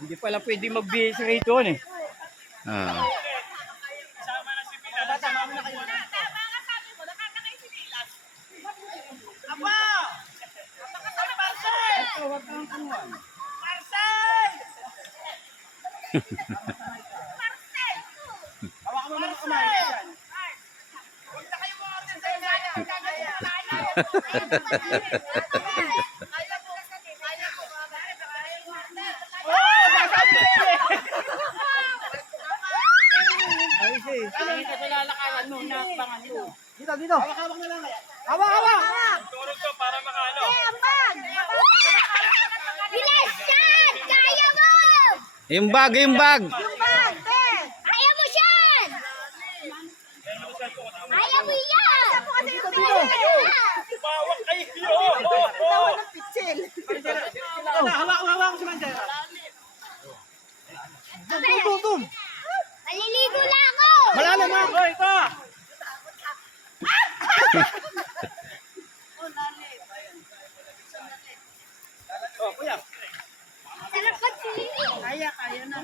Hindi pala pwede magbihis rito eh. Ah. Dito, dito. Hawak na lang. Hawak. Turog to para makano. Bilis, Chan! Kaya mo! Yung bag, yung bag. Kaya mo, Chan! Kaya mo yan! Bawak kayo. Hawak si Manjay. Tum. Maliligo na ako! Malalim ha. Hoy, ito. Oh, kuya. Sarap pag sili. Kaya na.